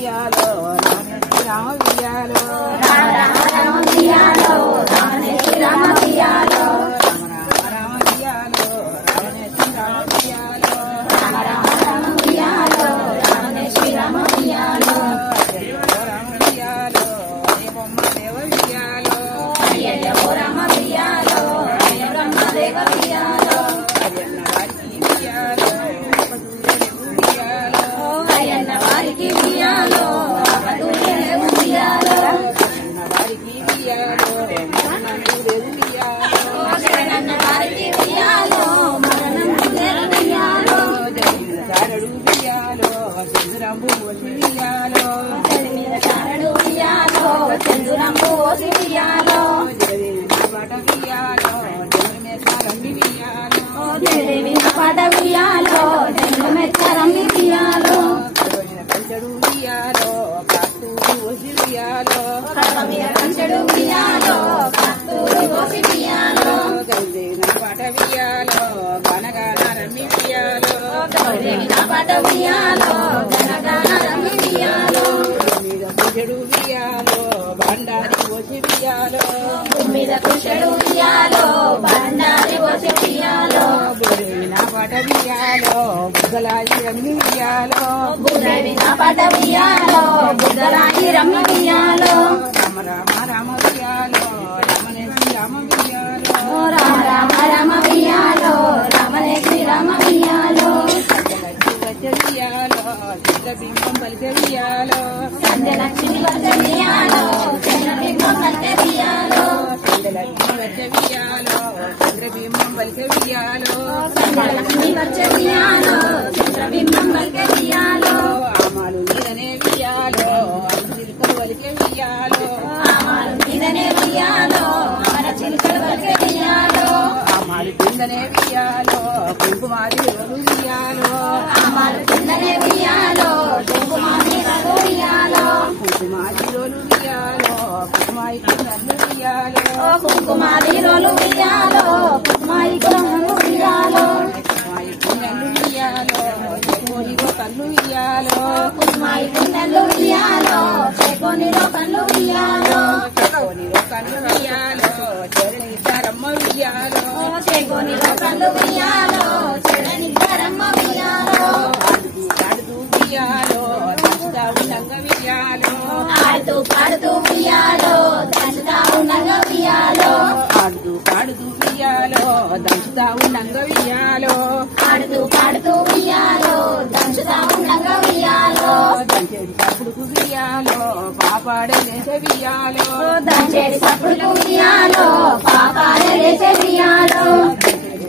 వియాలో రామ వియాలో రామ వియాలో రామనే శ్రీరామ వియాలో రామ వియాలో రామనే శ్రీరామ వియాలో రామ వియాలో రామనే శ్రీరామ వియాలో రామ వియాలో దేవమ్మ దేవ వియాలో అయ్యో రామ వియాలో బ్రహ్మదేవ వియాలో అయ్యన్న వారికి వియాలో వియాలో అయ్యన్న వారికి వియాలో అవధూయలేవు వియాలో వారికి వియాలో వియాలో శరణన్న వారికి వియాలో మరణం వియాలో చారడు వియాలో చంద్రంబు వియాలో మీద చారడు వియాలో చంద్రంబు ఓసి వియాలో పాట వియాలో రంగి వియాలో దేవి పాట వియాలో మెచ్చరంగి వియాలో కంచడు వియాలో కాస్తూరి ఓసి వియాలో మీద కంచెడు వియాలో కస్తూరి ఓసి వియాలో పాట వియాలో గనగాన రమ్మి వియాలో దేవి పాట వియాలో జనగాన రంగి వియాలో మీద పూజడు వియాలో బండారి ఓసి వియాలో మీద కుషడు వియాలో బండారి ఓసి వియాలో పాట వియాలో బుగ్గలాయి రమ్మి వియాలో దేవి పాట వియాలో బుద్ధలాగి రమ్య వియాలో రామ రామ రామ వియాలో రమణే శ్రీరామ వియాలో రామ రామ రామ వియాలో రామనే శ్రీరామ వియాలో వియాలో చిత్రబింబం పలికే వియాలో సంధ్య లక్ష్మి వచ్చ వియాలో చంద్రబింబం పలికే వియాలో చంద్రలక్ష్మి వచ్చే వియాలో చంద్రబింబం పలికే వియాలో సంధ్య లక్ష్మి వచ్చ వియాలో చంద్రబింబం పలికే వియాలో ఆమాలు నీదనే వియాలో చిలుకలు పలికే వియాలో ఆమాలు మీదనే వియాలో మన చిలుకలు పలికే వియాలో ఆమాలు కిందనే వియాలో కుంకుమాది వియాలో ఆమాలు కిందనే వియాలో కుంకుమాది వియాలో కుంకుమాది వియాలో కుమాయి కిందలు వియాలో కుంకుమాది రోలు వియాలో కుమాయి కులములు వియాలో కుమాయి కిందలు వియాలో కోడిగో కళ్ళు వియాలో కుమాయి కుండలు వియాలో చేకొనిలో కళ్ళు వియాలో కోడిగో కళ్ళు వియాలో చెరనిద్దారమ్మ వియాలో చేకొనిలో కళ్ళు వియాలో చెడనిద్దరమ్మ వియాలో ఆడుతూ వియాలో దంచుతా ఉన్నంగ వియాలో ఆడుతూ పాడుతూ వియాలో దంచుతా ఉండగా వియాలో ఆడుతూ పాడుతూ వియాలో దంచుతా ఉన్నంగ వియాలో ఆడుతూ పాడుతూ వియాలో దంచుతా ఉండగా వియాలో దంచేది తప్పుడుకు వియాలో పాపాడే లేచే వియాలో దంచేడి సప్పుడు వియాలో పాపాలే లేచే వియాలో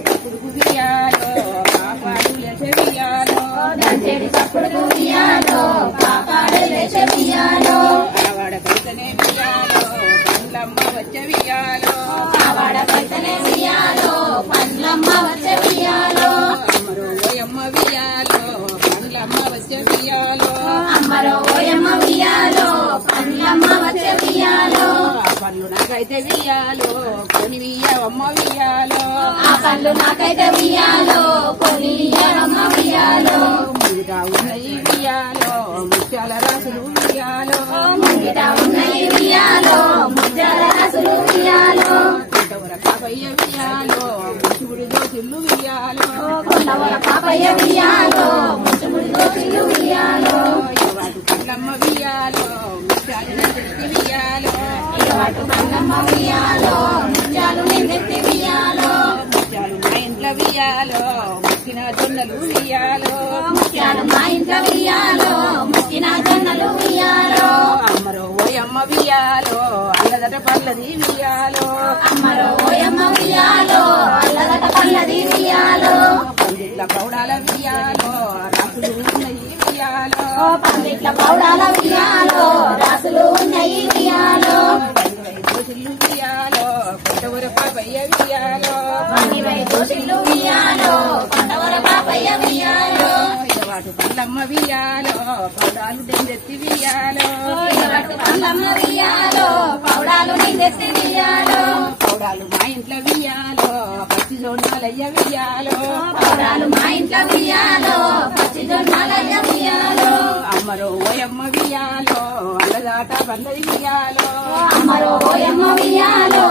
తప్పుడుకు వియాలో పాపాడు లేచే వియాలో దంచేడి సప్పుడు వియాలో పాపాలే లేచే వియాలో ఆవాడ కైతనే వియాలో పండ్లమ్మ వచ్చే వియాలో ఆవాడ పైతనే వియాలో పండ్లమ్మ వచ్చే వియాలో అమ్మరో ఓయమ్మ వియాలో పండ్లమ్మ వచ్చే వియాలో అమ్మరో ఓయమ్మ వియాలో పండ్లమ్మ వచ్చే వియాలో ఆ పళ్ళు నాకైతే వియాలో కొని వియ్యవమ్మ వియాలో ఆ కళ్ళు నాకైతే వియాలో కొన్ని వియ్యవమ్మ వియాలో ముందుగా ఉన్నాయి వియాలో ముత్యాల రాసులు వియాలో ముంగిట ఉన్నాయి వియాలో ముద్దాల రాసులు వియాలో కొండవర కాపయ్య వియాలో ముచ్చుగుడి దోసిల్లు వియాలో కొండవల పాపయ్య వియాలో ముచ్చుముడి దోసిల్లు వియాలో వాటి పండ్లమ్మ వియాలో ముత్యాలు నెత్తి వియాలో ఇవాటు పండ్లమ్మ వియాలో ముత్యాలు నిందెత్తి వియాలో ముత్యాలు మా ఇంట్లో వియాలో ముక్కిన జొన్నలు వియాలో ముత్యాలు మా ఇంట్లో వియాలో ముక్కిన జొన్నలు వియాలో అమ్మరో ఓయమ్మ వియాలో అల్లదట పల్లది వియాలో అమ్మరో ఓయమ్మ వియాలో అల్లదట పల్లది వియాలో పందిట్ల పౌడాల వియాలో రాసులు ఉన్నాయి వియాలో పందిట్ల పౌడాల వియాలో రాసులు ఉన్నాయి వియాలో దోసిల్లు వియాలో కొండవర పాపయ్య వియాలో అన్నివై దోషిల్లు వియాలో కొండవర పాపయ్య వియాలో వాటి పల్లమ్మ వియాలో పౌడాలు డెందెత్తి వియాలో ఇవాటు పండ్లమ్మ వియాలో పౌడాలు నిందెత్తి వియాలో పౌడాలు మా ఇంట్లో వియాలో పచ్చి జోన్యాలయ్య వియాలో పౌడాలు మా ఇంట్లో వియాలో పచ్చి జొన్నలయ్య వియాలో అమ్మ అమ్మరో ఓయమ్మ వియాలో అల్లదాట బందది వియాలో అమ్మరో ఓయమ్మ వియాలో